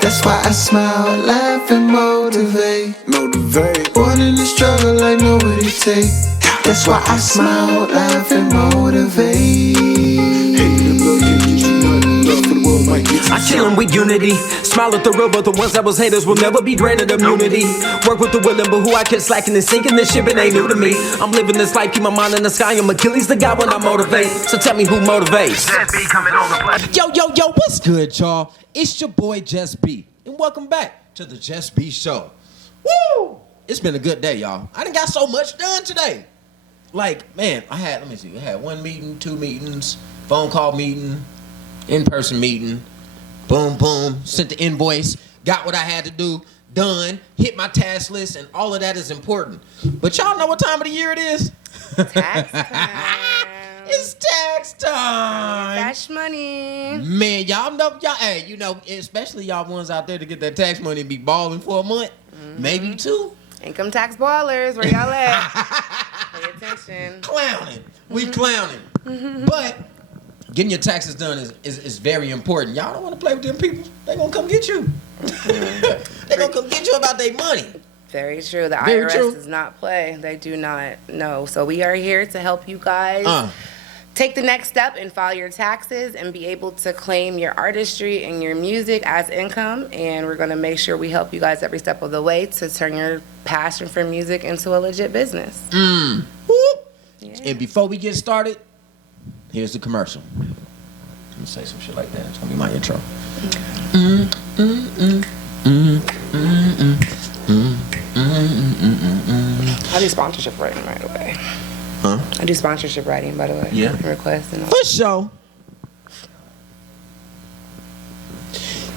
That's why I smile, laugh, and motivate. Born in the struggle like nobody take. That's why I smile, laugh, and motivate. I kill 'em with unity. Smile at the real, but the ones that was haters will never be granted immunity. Work with the willing, but who I kept slacking and sinking this ship, it ain't new to me. I'm living this life, keep my mind in the sky. I'm Achilles, the guy when I motivate. So tell me who motivates. Yo, what's good, y'all? It's your boy JusB, and welcome back to the JusB Show. Woo! It's been a good day, y'all. I done got so much done today. Like, man, I had 1 meeting, 2 meetings, phone call meeting, in-person meeting, boom, boom, sent the invoice, got what I had to do, done, hit my task list, and all of that is important. But y'all know what time of the year it is? Tax time. It's tax time. Cash money. Man, y'all know, hey, you know, especially y'all ones out there to get that tax money and be balling for a month, maybe 2. Income tax ballers, where y'all at? Pay attention. Clowning. We clowning. But getting your taxes done is very important. Y'all don't want to play with them people. They gonna come get you. They gonna come get you about their money. Very true. The Very IRS true. does not play. They do not know. So we are here to help you guys take the next step and file your taxes and be able to claim your artistry and your music as income. And we're going to make sure we help you guys every step of the way to turn your passion for music into a legit business. Whoop. Yeah. And before we get started, here's the commercial. Let me say some shit like that. It's gonna be my intro. I do sponsorship writing right away. Huh? I do sponsorship writing, by the way. Yeah. Requests and all. For sure.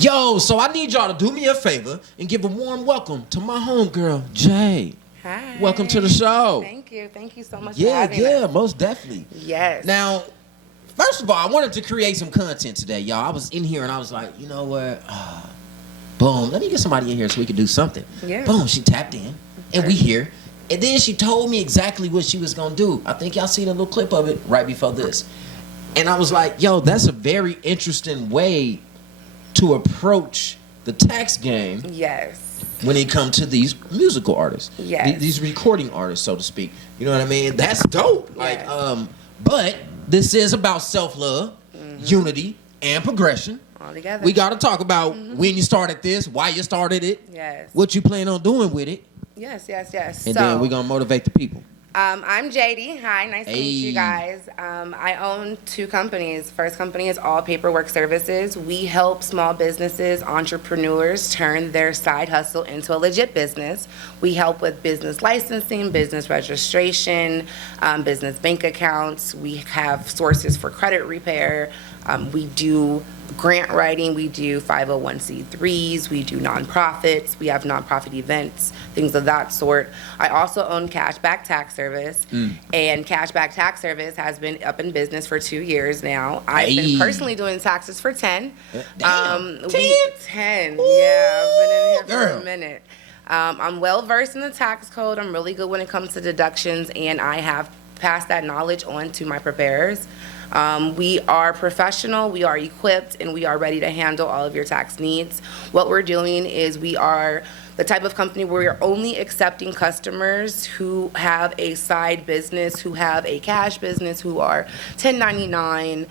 Yo, so I need y'all to do me a favor and give a warm welcome to my homegirl, Jay. Hi. Welcome to the show. Thank you. Thank you so much for Yeah, having yeah, us. most definitely. Yes. Now, first of all, I wanted to create some content today, y'all. I was in here and I was like, you know what? Boom, let me get somebody in here so we can do something. Yeah. Boom, she tapped in and we here. And then she told me exactly what she was gonna do. I think y'all seen a little clip of it right before this. And I was like, yo, that's a very interesting way to approach the tax game. Yes. When it comes to these musical artists, Yes. these recording artists, so to speak, you know what I mean? That's dope. Like, Yes. but this is about self-love, unity, and progression. All together. We got to talk about when you started this, why you started it, Yes. what you plan on doing with it, Yes. and then we're gonna motivate the people. I'm JD. Hi, nice to meet you Hey. guys. I own 2 companies. First company is All Paperwork Services. We help small businesses, entrepreneurs turn their side hustle into a legit business. We help with business licensing, business registration, business bank accounts. We have sources for credit repair. We do grant writing, we do 501c3s, we do nonprofits, we have nonprofit events, things of that sort. I also own CashBack Tax Service, and CashBack Tax Service has been up in business for 2 years now. I've Hey. been personally doing taxes for 10. Damn. 10? 10, yeah, I've been in here for Girl. a minute. I'm well versed in the tax code. I'm really good when it comes to deductions, and I have passed that knowledge on to my preparers. We are professional, we are equipped, and we are ready to handle all of your tax needs. What we're doing is we are the type of company where we're only accepting customers who have a side business, who have a cash business, who are 1099,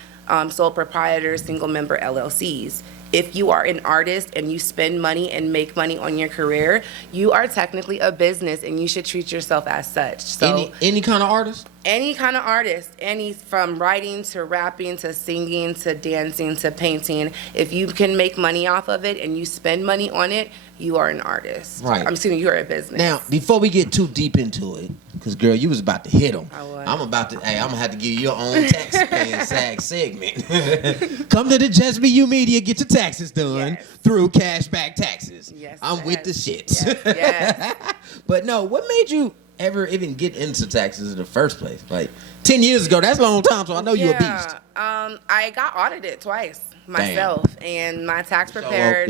sole proprietors, single member LLCs. If you are an artist and you spend money and make money on your career, you are technically a business and you should treat yourself as such. So Any kind of artist? any kind of artist, any from writing to rapping to singing to dancing to painting, if you can make money off of it and you spend money on it, you are an artist. Right. I'm assuming you're a business. Now, before we get too deep into it, because girl, you was about to hit them. I was. I'm gonna have to give you your own tax-paying SAG segment. Come to the JusB Media, get your taxes done Yes. through CashBack Taxes. Yes, I'm with the shits. Yes, yes. But no, what made you ever even get into taxes in the first place? Like 10 years ago, that's a long time, so I know you're a beast. I got audited twice. myself, and my tax preparer.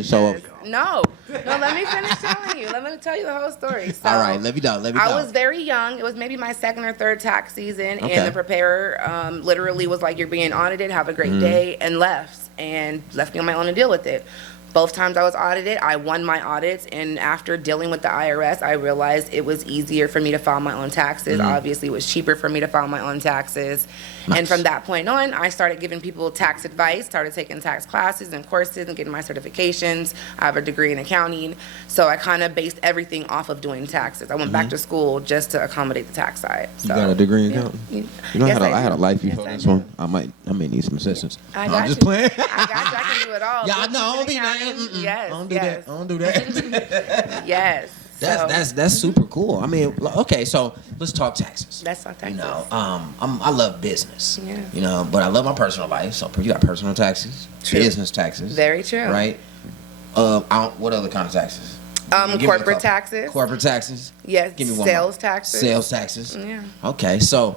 No, let me finish telling you. Let me tell you the whole story. So, all right, let me know. I was very young. It was maybe my second or third tax season, and the preparer literally was like, "You're being audited. Have a great day," and left me on my own to deal with it. Both times I was audited, I won my audits, and after dealing with the IRS, I realized it was easier for me to file my own taxes. Obviously, it was cheaper for me to file my own taxes. Nice. And from that point on, I started giving people tax advice, started taking tax classes and courses and getting my certifications. I have a degree in accounting, so I kind of based everything off of doing taxes. I went back to school just to accommodate the tax side. So, you got a degree in accounting? You know, I had a life before this one. I may need some assistance. I'm just playing. I got you. I can do it all. Yeah, no, don't be Yes. I don't do that. I don't do that. Yes. That's super cool. I mean, okay, so let's talk taxes. Let's talk taxes. You know, I love business. Yeah. You know, but I love my personal life. So you got personal taxes, business taxes. Very true. Right. What other kind of taxes? Corporate taxes. Corporate taxes. Yes. Give me one sales more. taxes. Sales taxes. Yeah. Okay, so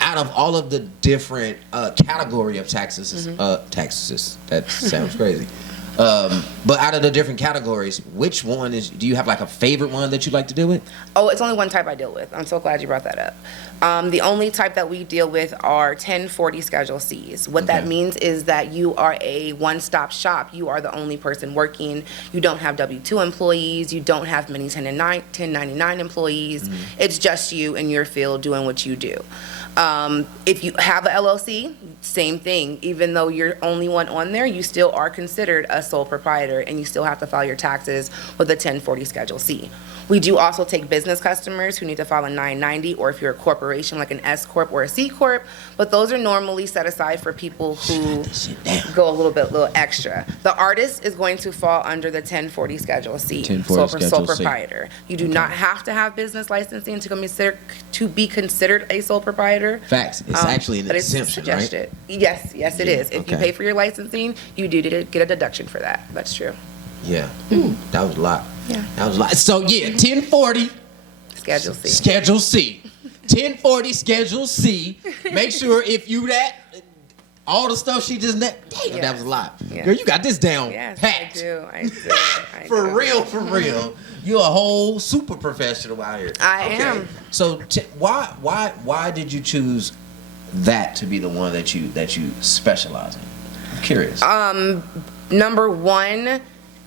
out of all of the different category of taxes, taxes. That sounds crazy. But out of the different categories, which one do you have like a favorite one that you like to deal with? Oh, it's only one type I deal with. I'm so glad you brought that up. The only type that we deal with are 1040 Schedule Cs. What that means is that you are a one-stop shop. You are the only person working. You don't have W-2 employees. You don't have many 1099 employees. It's just you in your field doing what you do. If you have a LLC, same thing. Even though you're only one on there, you still are considered a sole proprietor, and you still have to file your taxes with a 1040 Schedule C. We do also take business customers who need to file a 990, or if you're a corporation like an S Corp or a C Corp, but those are normally set aside for people who go a little extra. The artist is going to fall under the 1040 Schedule C, sole proprietor. You do not have to have business licensing to be considered a sole proprietor. Facts. It's actually an exemption, right? Yes, it is. If you pay for your licensing, you do get a deduction for that. That's true. Yeah. That was a lot. Yeah. That was a lot. So, 1040 Schedule C. Schedule C. 1040 Schedule C. Make sure if you all the stuff she just that was a lot. Yeah. Girl, you got this down packed. I do. For real. You're a whole super professional out here. I am. So why did you choose that to be the one that you specialize in? I'm curious. Number one,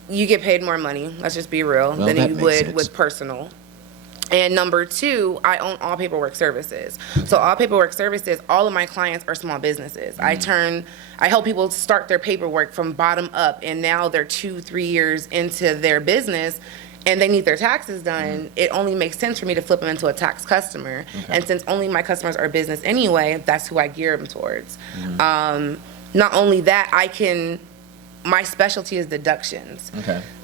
you get paid more money, let's just be real, than you would with personal. And number two, I own All Paperwork Services. So All Paperwork Services, all of my clients are small businesses. I help people start their paperwork from bottom up, and now they're 2-3 years into their business and they need their taxes done. It only makes sense for me to flip them into a tax customer. And since only my customers are business anyway, that's who I gear them towards. Not only that, my specialty is deductions.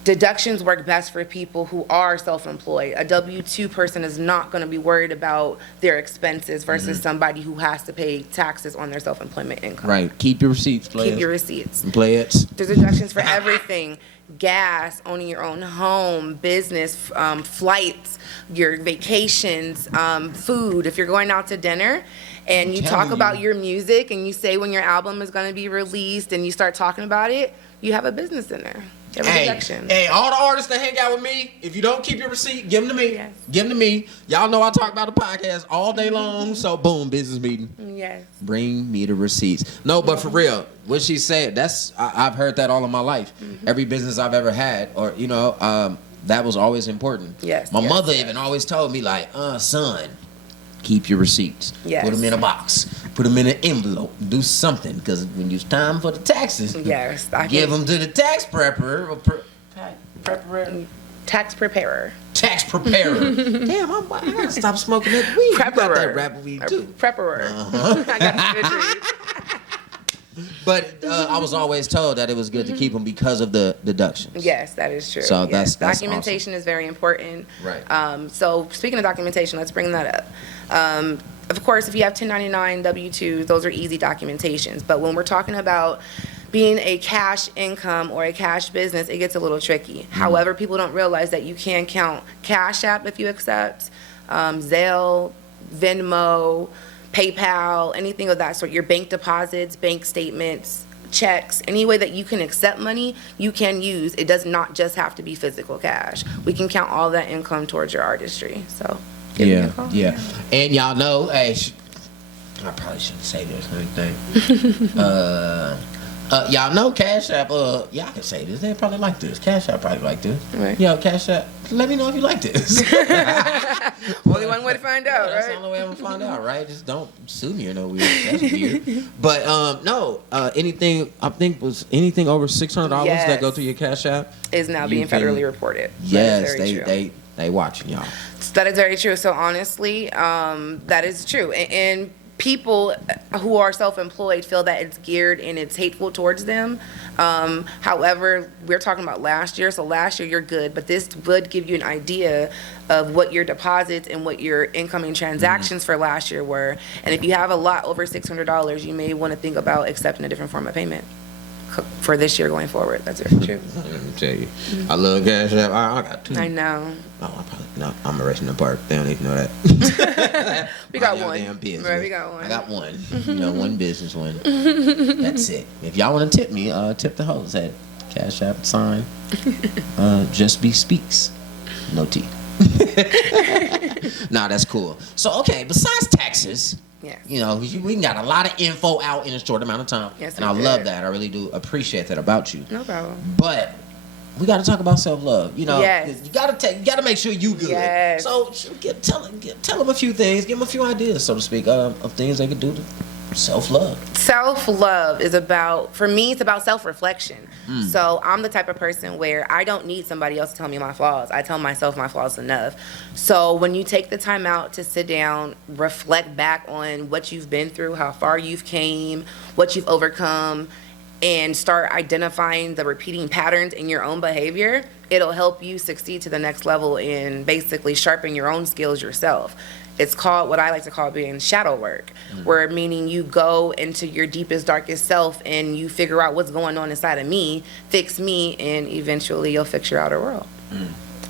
Deductions work best for people who are self-employed. A W-2 person is not going to be worried about their expenses versus somebody who has to pay taxes on their self-employment income. Right. Keep your receipts, players. Keep your receipts. Players. There's deductions for everything. Gas, owning your own home, business, flights, your vacations, food. If you're going out to dinner and you talk about your music and you say when your album is going to be released and you start talking about it, you have a business in there. You have a deduction. Hey, all the artists that hang out with me, if you don't keep your receipt, give them to me. Yes. Give them to me. Y'all know I talk about the podcast all day long, so boom, business meeting. Yes. Bring me the receipts. No, but for real, what she said, I've heard that all of my life. Every business I've ever had, or that was always important. Yes. My mother even always told me like, son, keep your receipts. Yes. Put them in a box. Put them in an envelope. Do something, because when it's time for the taxes, give them to the tax prepper. Tax preparer. Tax preparer. Damn, I gotta stop smoking that weed. Prepperer. You got that rapper weed too. Prepperer. I got the good trees. But I was always told that it was good to keep them because of the deductions. Yes, that is true. So that's documentation is very important. Right. So speaking of documentation, let's bring that up. Of course, if you have 1099 W-2s, those are easy documentations. But when we're talking about being a cash income or a cash business, it gets a little tricky. However, people don't realize that you can count Cash App if you accept, Zelle, Venmo, PayPal, anything of that sort. Your bank deposits, bank statements, checks, any way that you can accept money, you can use. It does not just have to be physical cash. We can count all that income towards your artistry. So, give me a call. Yeah. And y'all know, hey, I probably shouldn't say this anything. Y'all know Cash App, y'all can say this. They probably like this. Cash App probably like this. Right. Yo, Cash App, let me know if you like this. Only one way to find out, That's right? the only way I'm gonna find out, right? Just don't sue me or no weird. That's weird. But no, anything anything over $600 that go through your Cash App Is now being federally reported. Yes, That is very true. they watching y'all. That is very true. So honestly, that is true. And people who are self-employed feel that it's geared and it's hateful towards them. However, we're talking about last year. So last year you're good, but this would give you an idea of what your deposits and what your incoming transactions for last year were. And if you have a lot over $600, you may want to think about accepting a different form of payment for this year going forward. That's very true. Let me tell you, I love Cash App. I got two. I know. Oh, I probably no. I'm a restaurant park. They don't even know that. We got Mind your one. damn business. Right, we got one. I got one. You know, one business one. That's it. If y'all want to tip me, tip the host at Cash App sign. JusB speaks. No T. Nah, that's cool. So okay, besides taxes. Yes. You know, we got a lot of info out in a short amount of time. Yes, and we I did. love that. I really do appreciate that about you. No problem. But we got to talk about self-love. You know, Yes. you got to make sure you good. Yes. So tell them a few things, give them a few ideas, so to speak, of things they could do to self-love. Self-love is about, for me, it's about self-reflection. So I'm the type of person where I don't need somebody else to tell me my flaws. I tell myself my flaws enough. So when you take the time out to sit down, reflect back on what you've been through, how far you've came, what you've overcome, and start identifying the repeating patterns in your own behavior, it'll help you succeed to the next level and basically sharpen your own skills yourself. It's called, what I like to call, being shadow work, where meaning you go into your deepest, darkest self and you figure out what's going on inside of me, fix me, and eventually you'll fix your outer world.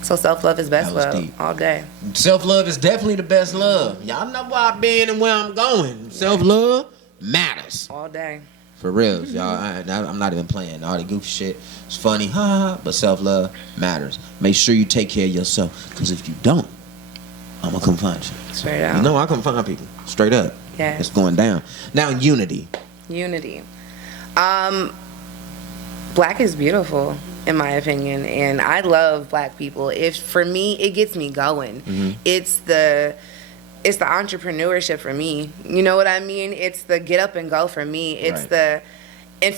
So self-love is best That was love deep. all day. Self-love is definitely the best love. Y'all know where I've been and where I'm going. Self-love matters. All day. For real, y'all. I'm not even playing. All the goofy shit. It's funny, but self-love matters. Make sure you take care of yourself, because if you don't, I'm going to come find you. Straight out. You know I come find people. Straight up. Yes. It's going down. Now, unity. Unity. Black is beautiful, in my opinion, and I love black people. For me, it gets me going. It's the entrepreneurship for me. You know what I mean? It's the get up and go for me. It's Right.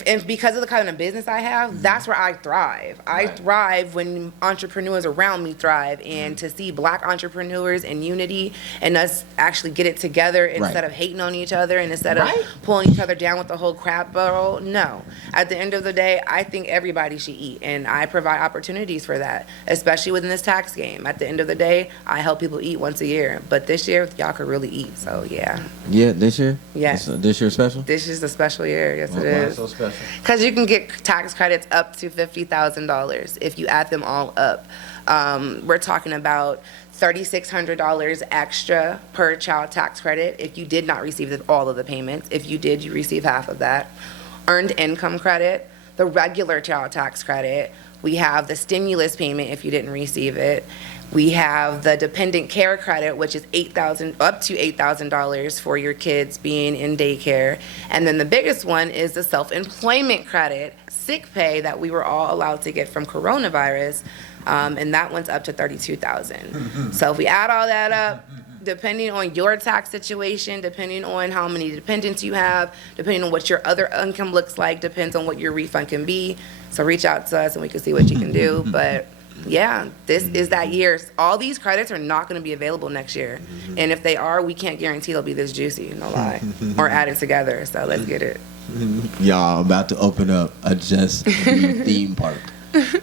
and because of the kind of business I have, that's where I thrive. I Right. thrive when entrepreneurs around me thrive, and to see black entrepreneurs in unity and us actually get it together instead of hating on each other and instead of pulling each other down with the whole crap barrel. No. At the end of the day, I think everybody should eat, and I provide opportunities for that, especially within this tax game. At the end of the day, I help people eat once a year, but this year, y'all could really eat, so yeah. Yeah, this year? Yes. This year special? This is a special year, yes it Why is. so special? Because you can get tax credits up to $50,000 if you add them all up. We're talking about $3,600 extra per child tax credit if you did not receive all of the payments. If you did, you receive half of that. Earned income credit, the regular child tax credit. We have the stimulus payment if you didn't receive it. We have the dependent care credit, which is up to $8,000 for your kids being in daycare. And then the biggest one is the self-employment credit, sick pay, that we were all allowed to get from coronavirus. And that one's up to $32,000. So if we add all that up, depending on your tax situation, depending on how many dependents you have, depending on what your other income looks like, depends on what your refund can be. So reach out to us and we can see what you can do. But yeah, this is that year. All these credits are not going to be available next year. And if they are, we can't guarantee they'll be this juicy, no lie, or added together. So let's get it. Y'all about to open up a JusB theme park. This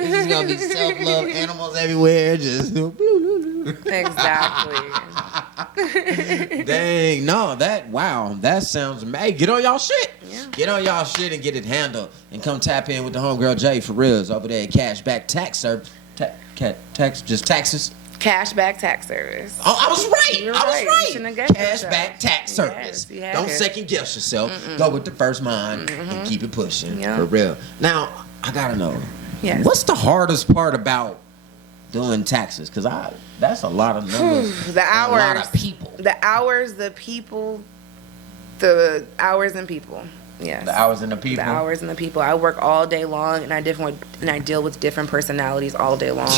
is gonna be self-love animals everywhere, just Exactly. Dang, no, that sounds amazing. Get on y'all shit. Yeah. Get on y'all shit and get it handled. And come tap in with the homegirl Jay for reals over there at CashBack Tax Services. Taxes. CashBack Tax Service. Oh, I was right. You're I was right. You right. shouldn't have guessed CashBack Tax Service. Yes, you had Don't it. second guess yourself. Go with the first mind and keep it pushing. Yeah. For real. Now, I gotta know. Yes. What's the hardest part about doing taxes? Because that's a lot of numbers. The hours. A lot of people. The hours, the people, the hours and people. Yes. The hours and the people. The hours and the people. I work all day long, and I deal with different personalities all day long.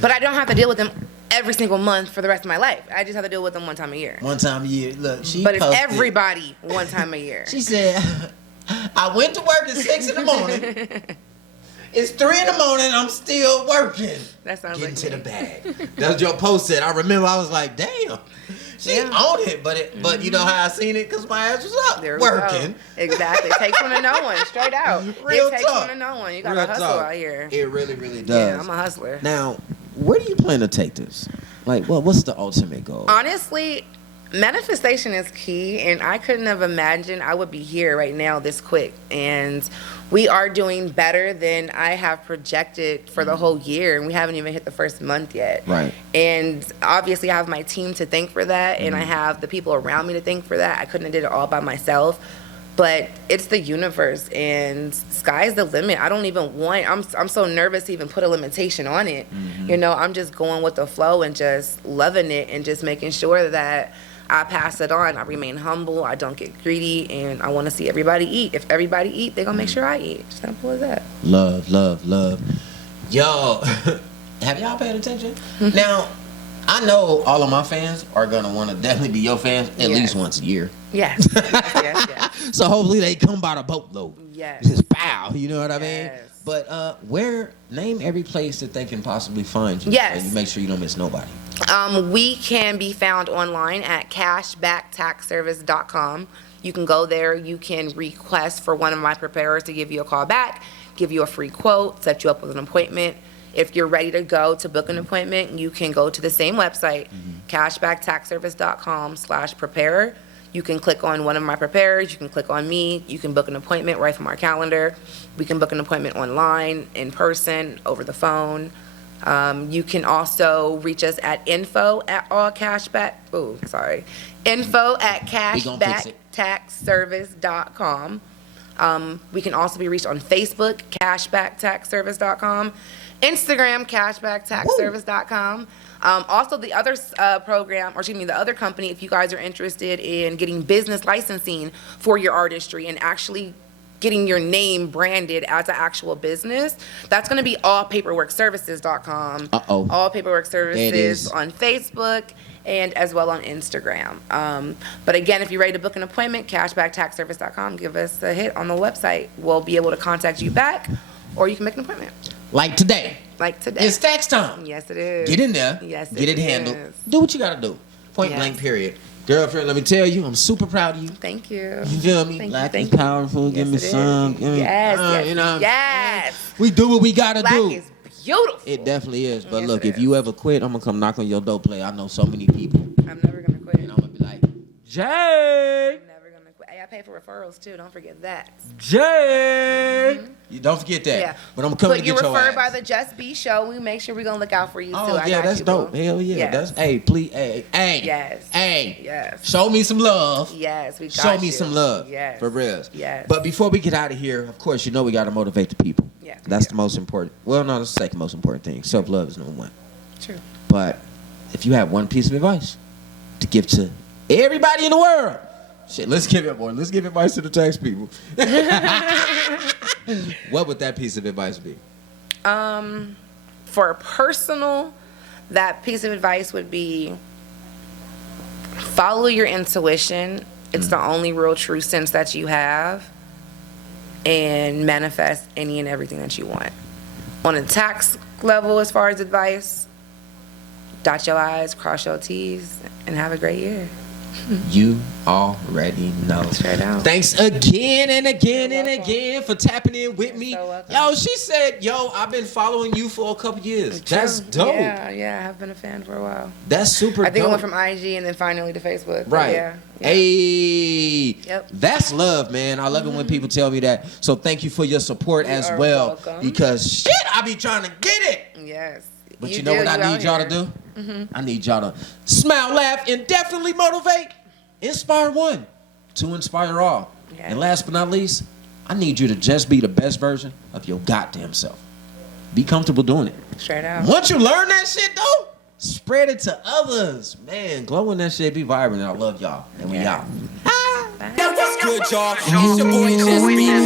But I don't have to deal with them every single month for the rest of my life. I just have to deal with them one time a year. One time a year. Look, she But it's posted. everybody one time a year. She said, I went to work at 6 in the morning. It's 3 in the morning. I'm still working. That sounds Getting like to me. the bag. That's what your post said. I remember I was like, damn. She Yeah. owned it, but you know how I seen it? Because my ass was up There we working. go. Exactly. It takes one to know one. Straight out. Real it takes talk. one to know one. You got to Real hustle talk. out here. It really, really does. Yeah, I'm a hustler. Now, where do you plan to take this? Like, what's the ultimate goal? Honestly, manifestation is key, and I couldn't have imagined I would be here right now this quick. And we are doing better than I have projected for the whole year, and we haven't even hit the first month yet. Right. And obviously, I have my team to thank for that, and I have the people around me to thank for that. I couldn't have did it all by myself. But it's the universe, and sky's the limit. I don't even want. I'm so nervous to even put a limitation on it. You know, I'm just going with the flow and just loving it, and just making sure that I pass it on. I remain humble. I don't get greedy, and I want to see everybody eat. If everybody eat, they're gonna make sure I eat. Simple as that. Love, love, love. Yo, have y'all paid attention? Now, I know all of my fans are gonna want to definitely be your fans at Yes. least once a year. Yes. yes. So hopefully they come by the boatload. Yes. Just pow, you know what I mean? Yes. But name every place that they can possibly find you. Yes. And you make sure you don't miss nobody. We can be found online at cashbacktaxservice.com. You can go there. You can request for one of my preparers to give you a call back, give you a free quote, set you up with an appointment. If you're ready to go to book an appointment, you can go to the same website, cashbacktaxservice.com/preparer. You can click on one of my preparers. You can click on me. You can book an appointment right from our calendar. We can book an appointment online, in person, over the phone. You can also reach us at info at cashbacktaxservice.com. We can also be reached on Facebook, cashbacktaxservice.com, Instagram, cashbacktaxservice.com. Also, the other the other company, if you guys are interested in getting business licensing for your artistry and actually getting your name branded as an actual business, that's going to be allpaperworkservices.com. Uh-oh. All Paperwork There it Services is. on Facebook and as well on Instagram. But again, if you're ready to book an appointment, cashbacktaxservice.com, give us a hit on the website. We'll be able to contact you back, or you can make an appointment. Like today. Like today. It's tax time. Yes, it is. Get in there. Yes, Get it is. handled. Do what you gotta do. Point Yes. blank, period. Girlfriend, let me tell you, I'm super proud of you. Thank you. You feel me? Thank you, Black thank is you. powerful. Give me Yes, it some. is. Give me, Yes, yes, you know. yes. We do what we gotta Black do. is beautiful. It definitely is. But Yes, look, it if is. you ever quit, I'm gonna come knock on your door, play. I know so many people, I'm never going to quit. and I'm gonna be like, Jay, I'm never going to quit. Hey, I pay for referrals too. Don't forget that. Jay. You don't forget that. Yeah. But I'm gonna come But and you're get your referred ass. by the JusB show. We make sure we're going to look out for you too. Oh I yeah, got that's you, dope. boo. Hell yeah, Yes. that's hey, please, hey, Yes. hey, Yes. show me some love. Yes, we got Show me you. some love. Yes. For real. Yes. But before we get out of here, of course, you know we got to motivate the people. Yes, we That's do. the most important. Well, no, that's the second most important thing. Self-love is number one. True. But if you have one piece of advice to give to everybody in the world, shit, let's give it more. Let's give advice to the tax people. What would that piece of advice be? For personal, that piece of advice would be follow your intuition. It's the only real true sense that you have, and manifest any and everything that you want. On a tax level, as far as advice, dot your I's, cross your T's, and have a great year. You already know. Straight out. Thanks again and again You're and welcome. again for tapping in with me. so welcome. Yo, she said, yo, I've been following you for a couple years. That's dope. Yeah, I've been a fan for a while. That's super I think dope. I went from IG and then finally to Facebook. but Right. Yeah. Hey. Yep. That's love, man. I love it when people tell me that. So thank you for your support You as are well. welcome. Because shit, I be trying to get it. Yes. But you know what I need y'all to do? I need y'all to smile, laugh, and definitely motivate. Inspire one to inspire all. Yeah. And last but not least, I need you to just be the best version of your goddamn self. Be comfortable doing it. Straight out. Once you learn that shit, though, spread it to others. Man, glowing that shit, be vibrant. I love y'all. And we out. Bye. What's good, y'all? It's your boy JusB.